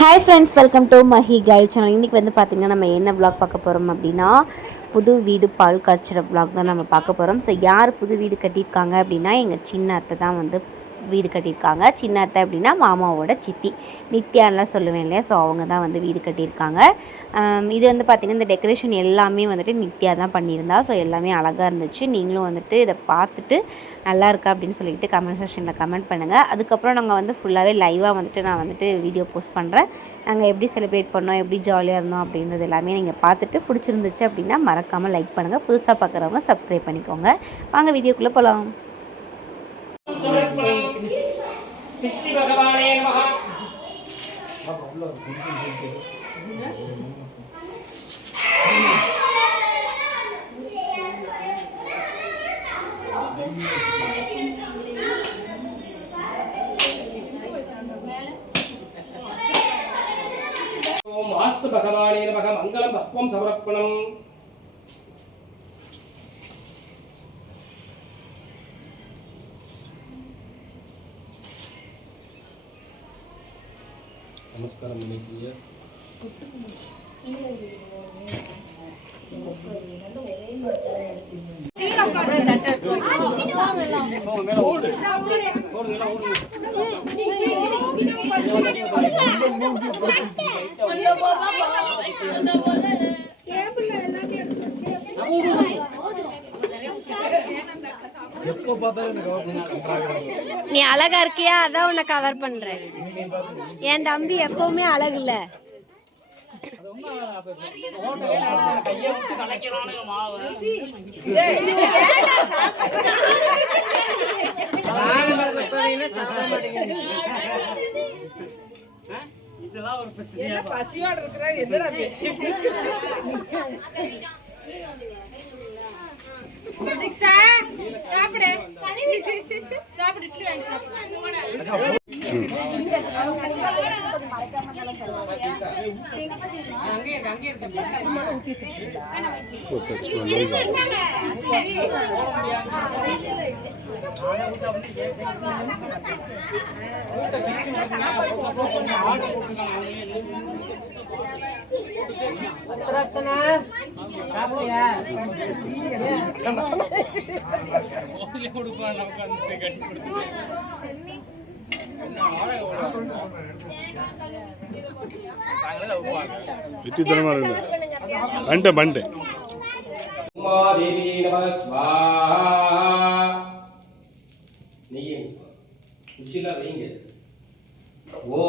Hi friends, welcome to Mahi guide channel. இன்றைக்கி வந்து பார்த்திங்கன்னா நம்ம என்ன விளாக் பார்க்க போகிறோம் அப்படின்னா, புது வீடு பால் காய்ச்சிற விளாக் தான் நம்ம பார்க்க போகிறோம். ஸோ யார் புது வீடு கட்டியிருக்காங்க அப்படின்னா, எங்கள் சின்ன அத்தை தான் வந்து வீடு கட்டியிருக்காங்க. சின்ன அத்தை அப்படின்னா மாமாவோட சித்தி, நித்யான்லாம் சொல்லுவேன் இல்லையா. ஸோ அவங்க தான் வந்து வீடு கட்டியிருக்காங்க. இது வந்து பார்த்திங்கன்னா இந்த டெக்கரேஷன் எல்லாமே வந்துட்டு நித்யா தான் பண்ணியிருந்தா. ஸோ எல்லாமே அழகாக இருந்துச்சு. நீங்களும் வந்துட்டு இதை பார்த்துட்டு நல்லா இருக்கா அப்படின்னு சொல்லிட்டு கமெண்ட் செக்ஷனில் கமெண்ட் பண்ணுங்கள். அதுக்கப்புறம் நாங்கள் வந்து ஃபுல்லாகவே லைவாக வந்துட்டு நான் வந்துட்டு வீடியோ போஸ்ட் பண்ணுறேன். நாங்கள் எப்படி செலிப்ரேட் பண்ணோம், எப்படி ஜாலியாக இருந்தோம் அப்படின்றது எல்லாமே நீங்கள் பார்த்துட்டு பிடிச்சிருந்துச்சு அப்படின்னா மறக்காமல் லைக் பண்ணுங்கள். புதுசாக பார்க்குறவங்க சப்ஸ்கிரைப் பண்ணிக்கோங்க. வாங்க வீடியோக்குள்ளே போகலாம். விஷ்ணு பகவானே நமஹ. ஓம் ஆஸ்து பகவானே நமஹ. மங்களம் பஸ்பம் சமர்ப்பணம். நமஸ்காரம் பண்ணிக்கீங்க. நீ அழகா இருக்கியா, அதான் உன்னை கவர் பண்றேன். என் தம்பி எப்பவுமே அழகு இல்ல. பசியோட இருக்கிற என்னடா பேசிட்டு சாப்பிடு சாப்பிடு இட்லி வாங்கி சாப்பிடு.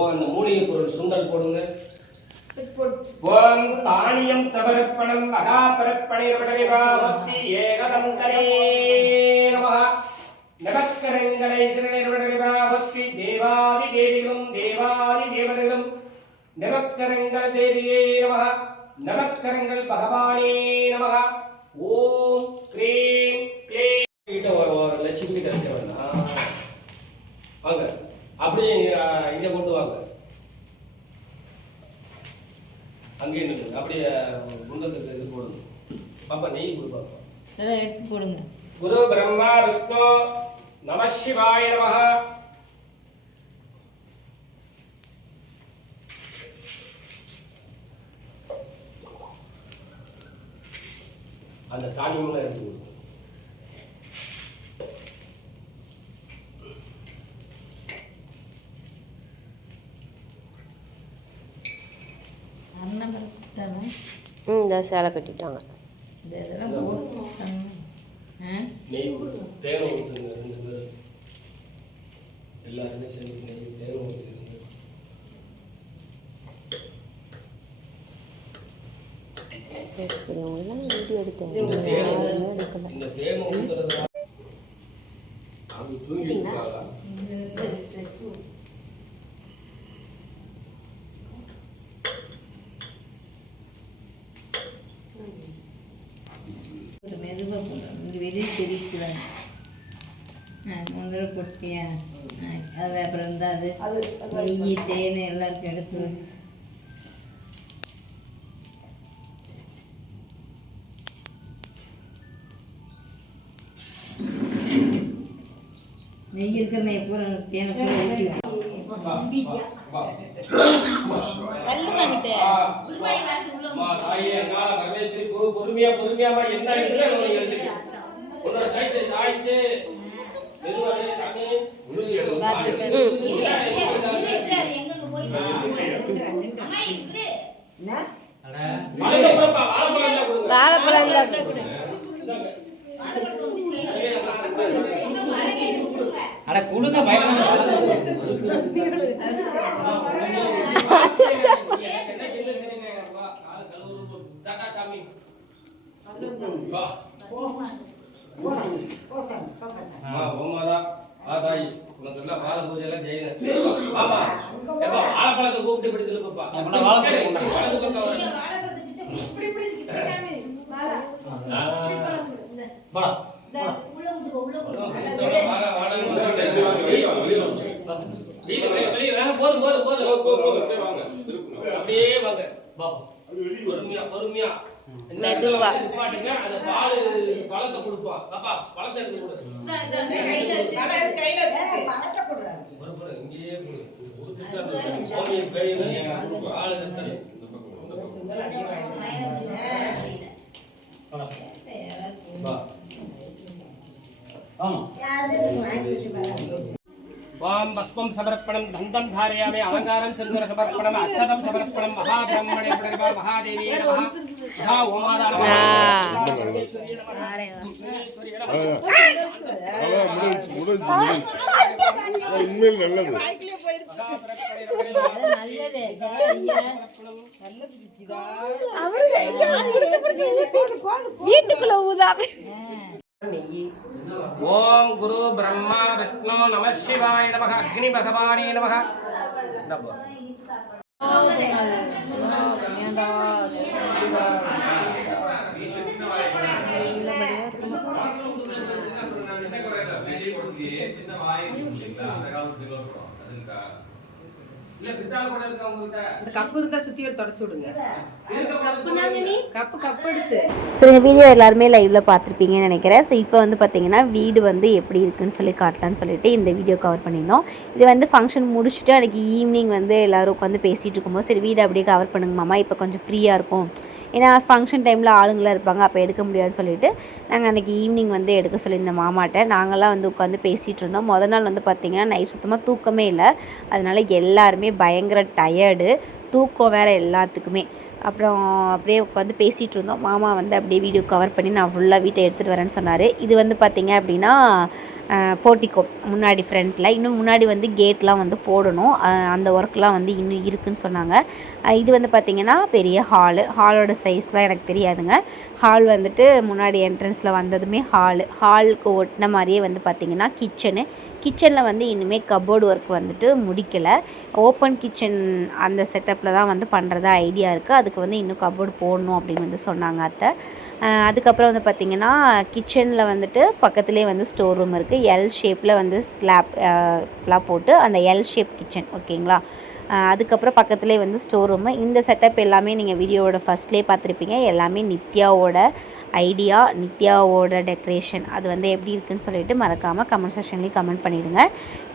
அந்த மூலிகை பொருள் சுண்டல் போடுங்க. ஓம் தானியம் சமர்ப்பணம் மகாபரப்பணிர்வடவிவாபக்தி ஏகதங்கரே நமஹ. நவக்கரங்களை சிறுநிர்வடவிவாபக்தி தேவாதி தேவிகளும் தேவாதி தேவர்களும் நவக்கரங்கள் தேவியே நமஹ. நவக்கரங்கள் பகவானே நமஹ. ஓம் க்ரீம் க்ளீம். லட்சுமி கிட்ட வைக்க வேண்டாம். வாங்க அப்படியே இதை கொண்டு வாங்க. அங்கே நில்லுங்க. அப்படியே குண்டத்துக்கு இது போடுங்க. பாப்பா நெய் கொடுப்பாப்பா எடுத்து போடுங்க. குரு பிரம்மா விஷ்ணு நம சிவாய நமஹ. அந்த தானியம்லாம் எடுத்து கொடுங்க. இந்த சேலை கட்டிட்டாங்க. நெய் தேவை ஊற்றுங்க. 2 பேர் எல்லாருமே சேர்ந்து நெய் தேவை ஊற்றுங்க. வீடியோ எடுத்தேன். இந்த தேவை ஊற்றுறது அது தூங்கிட்டாங்களா? மெதுவாக போடுறேன். இங்கே வெளியே தெரிவிக்கிறாங்க. முந்திர பொட்டியா அது அப்புறம் இருந்தால் அது நெய் தேன் எல்லாருக்கும் எடுத்து நெய் இருக்கிற நெய் பூரா தேனை பூரா ஊற்றி வா. கல்லு வாங்கிட்டு அம்மா தாயே அங்காள பரமேஸ்வரி பொறுமையாமா என்ன இருக்குல்ல உனக்கு எழுதுக்கு. உன்னோட சாய்ஸ் மெதுவாக சாமி வாழைப்பழம் தான் கொடு. அட கொடுங்க பயமா வாழைப்பழத்தை கூப்பிட்டு பிடிக்கல பாப்பா வலது பக்கம் அப்படியே வாங்க பொறுமையா மெதுவா பாட்டுங்க அந்த பழத்தை கொடுப்பா பாப்பா பழத்தை எடுத்து கொடு இங்கேயே वाम भस्मं समर्पणं धन्तं धारयामि अलंकारं सिन्दूर समर्पणं अक्षतं समर्पणं महाब्रह्मणे प्रणव महादेवी नमः धा ओमारा உண்மையில் நல்லது வீட்டுக்குள்ள ஊதாவே. ओम गुरु ब्रह्मा विष्णु नमः शिवाय नमः अग्नि भगवाने नमः கப்பு இருந்தா சுத்தி தொடச்சு விடுங்க. கப்பு எடுத்து. ஸோ இந்த வீடியோ எல்லாருமே லைவில் பார்த்துருப்பீங்கன்னு நினைக்கிறேன். ஸோ இப்போ வந்து பார்த்தீங்கன்னா வீடு வந்து எப்படி இருக்குன்னு சொல்லி காட்டலான்னு சொல்லிட்டு இந்த வீடியோ கவர் பண்ணியிருந்தோம். இது வந்து ஃபங்க்ஷன் முடிச்சுட்டு அன்றைக்கி ஈவினிங் வந்து எல்லோரும் உட்காந்து பேசிகிட்டு இருக்கும்போது சரி வீடு அப்படியே கவர் பண்ணுங்க மாமா, இப்போ கொஞ்சம் ஃப்ரீயாக இருக்கும், ஏன்னா ஃபங்க்ஷன் டைமில் ஆளுங்களாக இருப்பாங்க, அப்போ எடுக்க முடியாதுன்னு சொல்லிட்டு நாங்கள் அன்றைக்கி ஈவினிங் வந்து எடுக்க சொல்லியிருந்தோம் மாமாட்ட. நாங்கள்லாம் வந்து உட்காந்து பேசிகிட்டு இருந்தோம். மொதல் நாள் வந்து பார்த்திங்கன்னா நைட் சுத்தமாக தூக்கமே இல்லை. அதனால் எல்லாருமே பயங்கர டயர்டு, தூக்கம் வேறு எல்லாத்துக்குமே. அப்புறம் அப்படியே உட்காந்து பேசிகிட்டு இருந்தோம். மாமா வந்து அப்படியே வீடியோ கவர் பண்ணி நான் ஃபுல்லாக வீட்டை எடுத்துகிட்டு வரேன்னு சொன்னார். இது வந்து பார்த்திங்க அப்படின்னா போர்ட்டிகோ முன்னாடி ஃப்ரண்ட்டில், இன்னும் முன்னாடி வந்து கேட்லாம் வந்து போடணும், அந்த ஒர்க்லாம் வந்து இன்னும் இருக்குதுன்னு சொன்னாங்க. இது வந்து பார்த்திங்கன்னா பெரிய ஹாலோட சைஸ்லாம் எனக்கு தெரியாதுங்க. ஹால் வந்துட்டு முன்னாடி என்ட்ரன்ஸில் வந்ததுமே ஹாலுக்கு ஒட்டின மாதிரியே வந்து பார்த்திங்கன்னா கிச்சனில் வந்து இன்னுமே கப்போர்டு ஒர்க் வந்துட்டு முடிக்கலை. ஓப்பன் கிச்சன் அந்த செட்டப்பில் தான் வந்து பண்ணுறதா ஐடியா இருக்குது. அதுக்கு வந்து இன்னும் கப்போர்டு போடணும் அப்படின்னு வந்து சொன்னாங்க அத்தை. அதுக்கப்புறம் வந்து பார்த்திங்கன்னா கிச்சனில் வந்துட்டு பக்கத்துலேயே வந்து ஸ்டோர் ரூம் இருக்குது. எல் ஷேப்பில் வந்து ஸ்லாப்லாம் போட்டு அந்த எல் ஷேப் கிச்சன் ஓகேங்களா. அதுக்கப்புறம் பக்கத்துலேயே வந்து ஸ்டோர் ரூமு. இந்த செட்டப் எல்லாமே நீங்கள் வீடியோவோட ஃபஸ்ட்லேயே பார்த்துருப்பீங்க. எல்லாமே நித்யாவோட ஐடியா, நித்யாவோட டெக்கரேஷன். அது வந்து எப்படி இருக்குதுன்னு சொல்லிட்டு மறக்காமல் கமெண்ட் செக்ஷன்லேயும் கமெண்ட் பண்ணிவிடுங்க.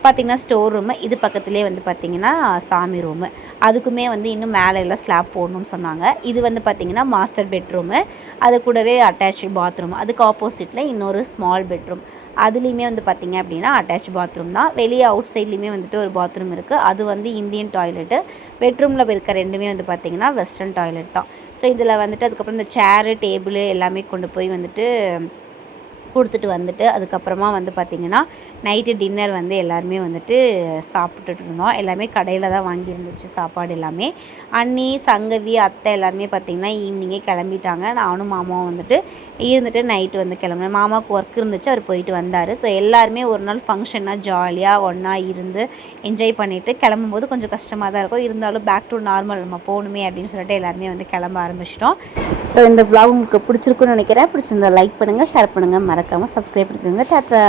பார்த்திங்கன்னா ஸ்டோர் ரூமு, இது பக்கத்துலேயே வந்து பார்த்திங்கன்னா சாமி ரூமு. அதுக்குமே வந்து இன்னும் மேலே எல்லாம் ஸ்லாப் போடணும்னு சொன்னாங்க. இது வந்து பார்த்திங்கன்னா மாஸ்டர் பெட்ரூமு, அது கூடவே அட்டாச்சு பாத்ரூம். அதுக்கு ஆப்போசிட்டில் இன்னொரு ஸ்மால் பெட்ரூம், அதுலேயுமே வந்து பார்த்திங்க அப்படின்னா அட்டாச் பாத்ரூம் தான். வெளியே அவுட் சைட்லேயுமே வந்துட்டு ஒரு பாத்ரூம் இருக்குது. அது வந்து இந்தியன் டாய்லெட்டு. பெட்ரூமில் இருக்க ரெண்டுமே வந்து பார்த்திங்கன்னா வெஸ்டர்ன் டாய்லெட் தான். ஸோ இதில் வந்துட்டு அதுக்கப்புறம் இந்த சேரு டேபிள் எல்லாமே கொண்டு போய் வந்துட்டு கொடுத்துட்டு வந்துட்டு அதுக்கப்புறமா வந்து பார்த்திங்கன்னா நைட்டு டின்னர் வந்து எல்லாருமே வந்துட்டு சாப்பிட்டுட்டு இருந்தோம். எல்லாமே கடையில் தான் வாங்கியிருந்துச்சு சாப்பாடு எல்லாமே. அண்ணி, சங்கவி, அத்தை எல்லாருமே பார்த்திங்கன்னா ஈவினிங்கே கிளம்பிட்டாங்க. நானும் மாமாவும் வந்துட்டு இருந்துட்டு நைட்டு வந்து கிளம்புனேன். மாமாவுக்கு ஒர்க் இருந்துச்சு, அவர் போயிட்டு வந்தார். ஸோ எல்லாருமே ஒரு நாள் ஃபங்க்ஷனாக ஜாலியாக ஒன்றா இருந்து என்ஜாய் பண்ணிவிட்டு கிளம்பும்போது கொஞ்சம் கஷ்டமாக தான் இருக்கும். இருந்தாலும் பேக் டு நார்மல் நம்ம போகணுமே அப்படின்னு சொல்லிட்டு எல்லாருமே வந்து கிளம்ப ஆரம்பிச்சிட்டோம். ஸோ இந்த vlog உங்களுக்கு பிடிச்சிருக்குன்னு நினைக்கிறேன். பிடிச்சிருந்தா லைக் பண்ணுங்கள், ஷேர் பண்ணுங்கள், மறக்காமல் சப்ஸ்கிரைப் பண்ணுங்க. டாட்டா.